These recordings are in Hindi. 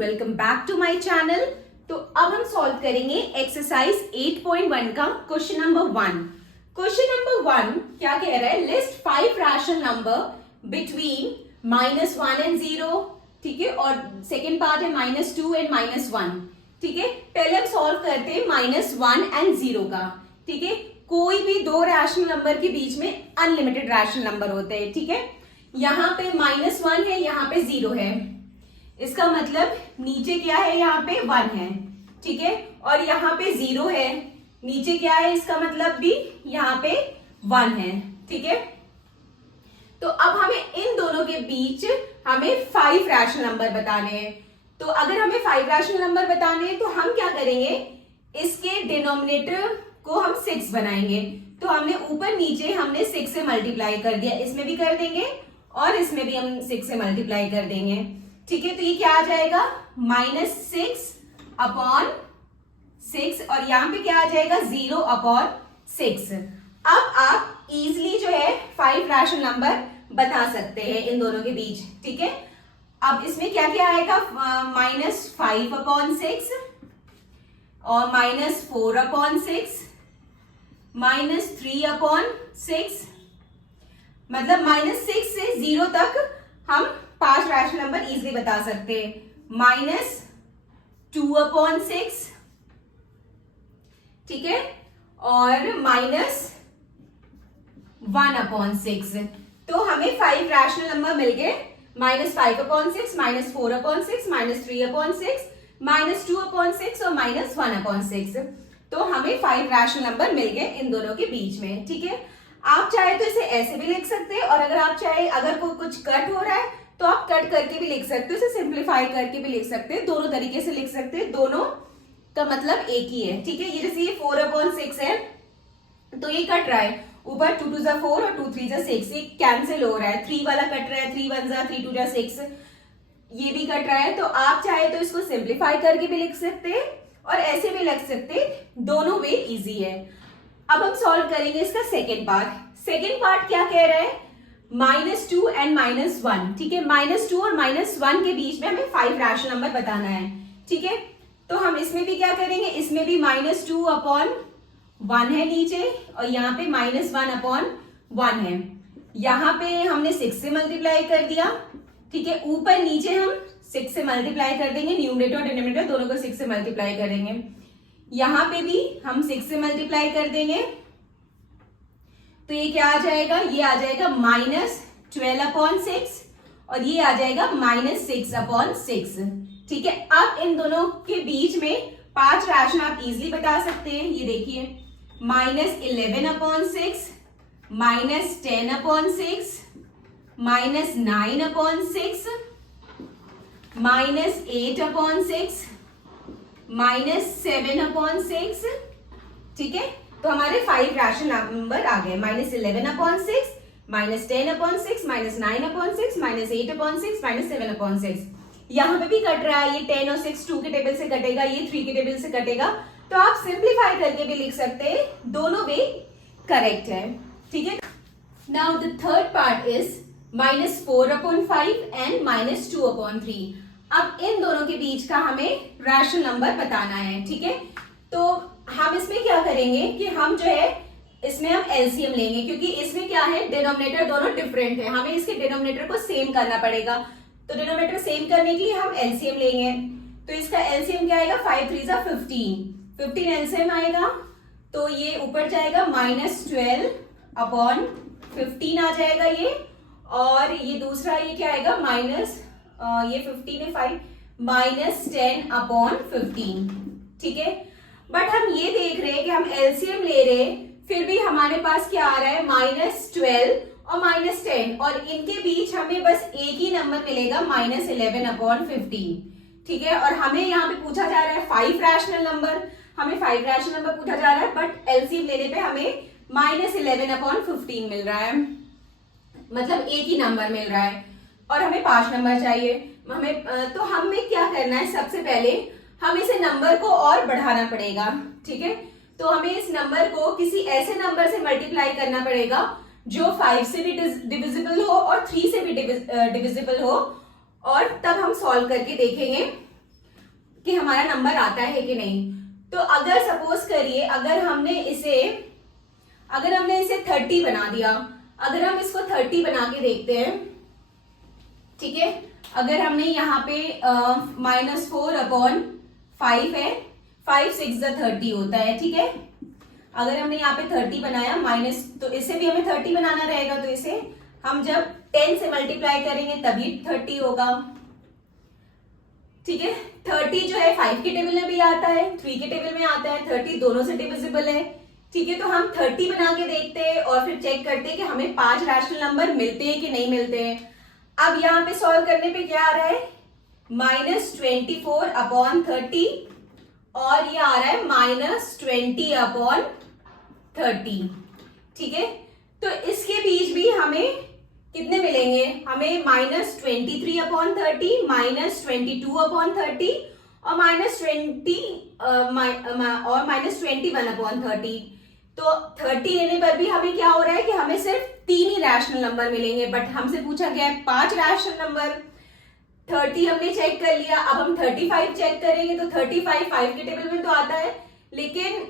Welcome back to my channel. तो अब हम सॉल्व करेंगे एक्सरसाइज 8.1 का क्वेश्चन नंबर 1। क्वेश्चन नंबर 1 क्या कह रहा है, list 5 rational number between -1 and 0। ठीक है, और सेकेंड पार्ट है -2 एंड -1। ठीक है, पहले हम सॉल्व करते हैं -1 एंड 0 का। ठीक है, कोई भी दो रैशनल नंबर के बीच में अनलिमिटेड रैशनल नंबर होते हैं। ठीक है, यहाँ पे -1 है, यहाँ पे 0 है, इसका मतलब नीचे क्या है, यहाँ पे 1 है। ठीक है, और यहाँ पे 0 है, नीचे क्या है, इसका मतलब भी यहाँ पे 1 है। ठीक है, तो अब हमें इन दोनों के बीच हमें 5 रैशनल नंबर बताने हैं। तो अगर हमें 5 रैशनल नंबर बताने हैं तो हम क्या करेंगे, इसके डिनोमिनेटर को हम 6 बनाएंगे। तो हमने ऊपर नीचे हमने 6 से मल्टीप्लाई कर दिया, इसमें भी कर देंगे और इसमें भी हम 6 से मल्टीप्लाई कर देंगे। ठीक है, तो ये क्या आ जाएगा, -6/6 और यहां पे क्या आ जाएगा, 0/6। अब आप इजीली जो है 5 रैशनल नंबर बता सकते हैं इन दोनों के बीच। ठीक है, अब इसमें क्या क्या आएगा, -5/6 और -4/6, -3/6, मतलब -6 से 0 तक हम 5 रैशनल नंबर इजीली बता सकते हैं। -2/6, ठीक है, और -1/6। तो हमें 5 रैशनल नंबर मिल गए, -5/6, -4/6, -3/6, -2/6 और -1/6। तो हमें 5 रैशनल नंबर मिल गए इन दोनों के बीच में। ठीक है, आप चाहे तो इसे ऐसे भी लिख सकते हैं, और अगर आप चाहे, अगर कोई कुछ कट हो रहा है तो आप कट करके भी लिख सकते हो, इसे सिंप्लीफाई करके भी लिख सकते हैं, दोनों तरीके से लिख सकते हैं, दोनों का मतलब एक ही है। ठीक है, ये जैसे ये 4/6 है तो ये कट रहा है, ऊपर 2 2 4 और 2 3 6, ये कैंसिल हो रहा है, 3 वाला कट रहा है, 3 1 3 2 6, ये भी कट रहा है। तो आप चाहे तो इसको सिंप्लीफाई करके भी लिख सकते हैं और ऐसे भी लिख सकते हैं, दोनों वे इजी है। अब हम सॉल्व करेंगे इसका सेकेंड पार्ट। सेकेंड पार्ट क्या कह रहा है, -2 एंड -1। ठीक है, -2 और -1 के बीच में हमें 5 रैशनल नंबर बताना है। ठीक है, तो हम इसमें भी क्या करेंगे, इसमें भी -2/1 है नीचे, और यहाँ पे -1/1 है। यहाँ पे हमने 6 से मल्टीप्लाई कर दिया। ठीक है, ऊपर नीचे हम 6 से मल्टीप्लाई कर देंगे, न्यूमरेटर और डिनोमिनेटर दोनों को 6 से मल्टीप्लाई करेंगे। यहां पे भी हम 6 से मल्टीप्लाई कर देंगे, तो ये क्या आ जाएगा, ये आ जाएगा -12/6 और ये आ जाएगा -6/6। ठीक है, अब इन दोनों के बीच में 5 रैशनल आप इजीली बता सकते हैं। ये देखिए, -11/6, -10/6, -9/6, -8/6, -7/6। ठीक है, तो हमारे 5 रैशनल नंबर आ गए, -11/6, -10/6, -9/6, -8/6, -7/6। यहां पे भी कट रहा है, ये 10 और 6 2 के टेबल से कटेगा, ये 3 के टेबल से कटेगा, तो आप सिंप्लीफाई करके भी लिख सकते हैं, दोनों वे करेक्ट है। ठीक है, now the third part is -4/5 and -2/3। अब इन दोनों के बीच का हमें रैशनल नंबर बताना है। ठीक है, तो हम इसमें क्या करेंगे कि हम जो है इसमें हम एलसीएम लेंगे, क्योंकि इसमें क्या है, डिनोमिनेटर दोनों डिफरेंट है, हमें इसके डिनोमिनेटर को सेम करना पड़ेगा। तो डिनोमिनेटर सेम करने के लिए हम एलसीएम लेंगे। तो इसका एलसीएम क्या आएगा, 5 3 15 एलसीएम आएगा, तो ये ऊपर जाएगा, -12/15 आ जाएगा ये, और ये दूसरा ये क्या आएगा, ये 15 है 5, -10/15। ठीक है, बट हम ये देख रहे हैं कि हम एलसीएम ले रहे हैं, फिर भी हमारे पास क्या आ रहा है, -12 और -10, और इनके बीच हमें बस एक ही नंबर मिलेगा, -11/15। ठीक है, और हमें यहाँ पे पूछा जा रहा है 5 रैशनल नंबर, हमें 5 रैशनल नंबर पूछा जा रहा है, बट एलसीएम लेने पे हमें -11/15 मिल रहा है, मतलब एक ही नंबर मिल रहा है, और हमें 5 नंबर चाहिए। तो हमें क्या करना है, सबसे पहले हम इसे नंबर को और बढ़ाना पड़ेगा। ठीक है, तो हमें इस नंबर को किसी ऐसे नंबर से मल्टीप्लाई करना पड़ेगा जो 5 से भी डिविजिबल हो और 3 से भी डिविजिबल हो, और तब हम सॉल्व करके देखेंगे कि हमारा नंबर आता है कि नहीं। तो अगर सपोज करिए अगर हमने इसे 30 बना दिया, अगर हम इसको 30 बना के देखते हैं, ठीक है, अगर हमने यहाँ पे -4/5 है, 5 6 30 होता है, ठीक है। अगर हमने यहाँ पे 30 बनाया माइनस, तो इसे भी हमें 30 बनाना रहेगा, तो इसे हम जब 10 से मल्टीप्लाई करेंगे तभी 30 होगा, ठीक है। 30 जो है 5 के टेबल में भी आता है, 3 के टेबल में आता है, 30 दोनों से डिविजिबल है, ठीक है। तो हम 30 बना के देखते हैं और फिर चेक करते हैं कि हमें 5 रैशनल नंबर मिलते हैं कि नहीं मिलते हैं। अब यहाँ पे सॉल्व करने पे क्या आ रहा है, -24/30 और ये आ रहा है -20/30, ठीक है। तो इसके बीच भी हमें कितने मिलेंगे, हमें -23/30, -22/30 और -21/30। तो 30 लेने पर भी हमें क्या हो रहा है कि हमें सिर्फ 3 ही रैशनल नंबर मिलेंगे, बट हमसे पूछा गया है 5 रैशनल नंबर। 30 हमने चेक कर लिया, अब हम 35 चेक करेंगे, तो 35 5 के टेबल में तो आता है लेकिन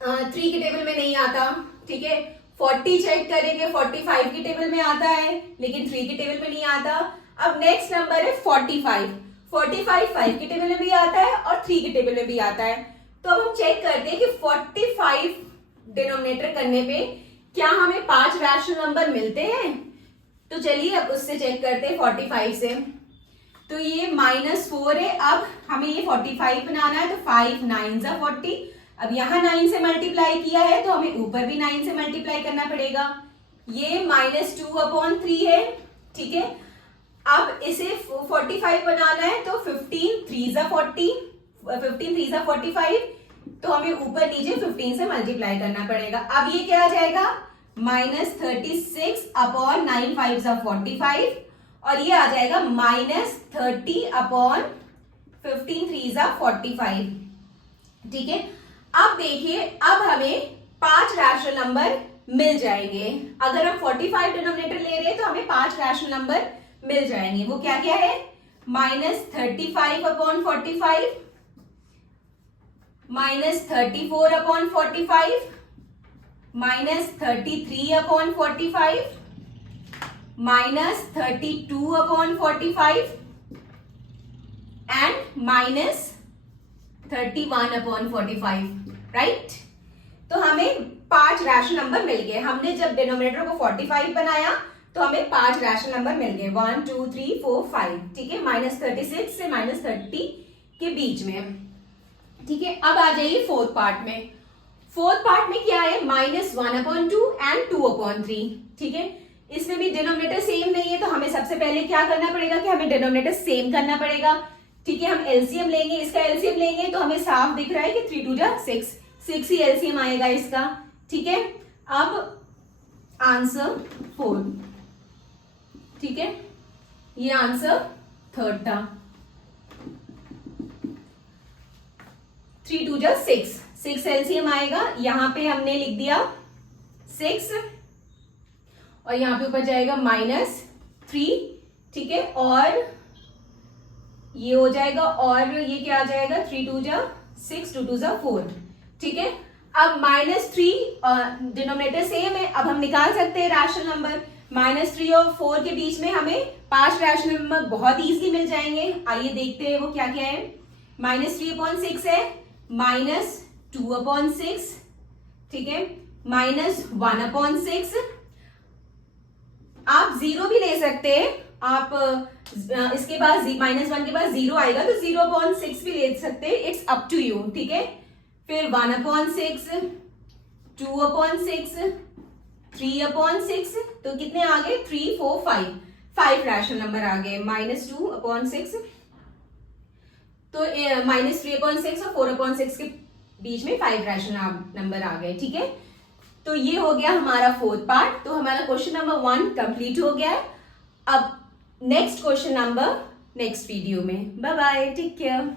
3 के टेबल में नहीं आता, ठीक है। 40 चेक करेंगे, 45 के टेबल में आता है लेकिन 3 के टेबल में नहीं आता। अब नेक्स्ट नंबर है 45 5 के टेबल में भी आता है और 3 के टेबल में भी आता है। तो अब हम चेक करते हैं कि 45 डिनोमिनेटर करने पे क्या हमें 5 रैशनल नंबर मिलते हैं। तो चलिए अब उससे चेक करते हैं 45 से। तो ये -4 है, अब हमें ये 45 बनाना है, तो 5 9 ज़ा 40। अब यहाँ 9 से मल्टीप्लाई किया है तो हमें ऊपर भी 9 से मल्टीप्लाई करना पड़ेगा। ये -2/3 है, ठीक है। अब इसे 45 बनाना है तो 15 3 ज़ा 40, 15 3 ज़ा 45, तो हमें ऊपर नीचे 15 से मल्टीप्लाई करना पड़ेगा। अब ये क्या आ जाएगा, -36/9 5 ज़ा 45 और ये आ जाएगा -30/15 3 ज़ा 45, ठीक है। अब देखिए अब हमें 5 रैशनल नंबर मिल जाएंगे। अगर हम 45 डिनोमिनेटर ले रहे हैं तो हमें 5 रैशनल नंबर मिल जाएंगे। वो क्या क्या है, -35/45, -34/45, -33/45, -32/45 एंड -31/45, राइट। तो हमें 5 रैशनल नंबर मिल गए। हमने जब डिनोमिनेटर को 45 बनाया तो हमें 5 रैशनल नंबर मिल गए, 1 2 3 4 5, ठीक है। -36 से -30 के बीच में, ठीक है। अब आ जाइए फोर्थ पार्ट में। फोर्थ पार्ट में क्या है, -1/2 एंड 2/3, ठीक है। इसमें भी डिनोमिनेटर सेम नहीं है तो हमें सबसे पहले क्या करना पड़ेगा कि हमें डिनोमिनेटर सेम करना पड़ेगा, ठीक है। हम एलसीएम लेंगे, इसका एलसीएम लेंगे तो हमें साफ दिख रहा है कि 3 2 जा 6 ही एलसीएम आएगा इसका, ठीक है। अब आंसर 4, ठीक है, ये आंसर थर्ड था। 3 2 जा 6 एलसीएम आएगा। यहां पे हमने लिख दिया 6 और यहां पे ऊपर जाएगा -3, ठीक है। और ये हो जाएगा और ये क्या आ जाएगा, 3 2 जा 6 2 2 जा 4, ठीक है। अब -3 डिनोमिनेटर सेम है, अब हम निकाल सकते हैं रैशनल नंबर। -3 और 4 के बीच में हमें 5 रैशनल नंबर बहुत इजीली मिल जाएंगे। आइए देखते हैं वो क्या क्या है। -3/6 है, -2/6, ठीक है, -1/6। आप 0 भी ले सकते हैं, आप इसके बाद -1 के बाद 0 आएगा तो 0/6 भी ले सकते हैं, इट्स अप टू यू, ठीक है। फिर 1/6, 2/6, 3/6, तो कितने आ गए, 3 4 5 रैशनल नंबर आ गए। -2/6, तो -3/6 और 4/6 के बीच में 5 रैशनल नंबर आ गए, ठीक है। तो ये हो गया हमारा फोर्थ पार्ट। तो हमारा क्वेश्चन नंबर 1 कंप्लीट हो गया है। अब next question number next video में। Bye bye, take care.